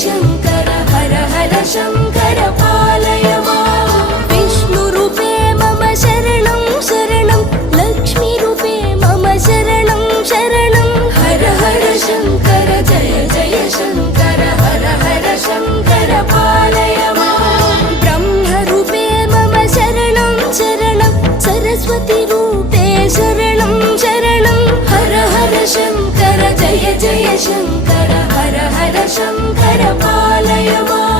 शङ्कर हर हर शङ्कर पालय माम् विष्णुरूपे मम शरणं शरणं लक्ष्मीरूपे मम शरणं शरणं हर हर शङ्कर जय जय शङ्कर हर हर शङ्कर पालय माम् ब्रह्मरूपे मम शरणं शरणं सरस्वतीरूपे शरणं शरणं हर हर शङ्कर जय जय शङ्कर हर हर शङ्कर पालय माम्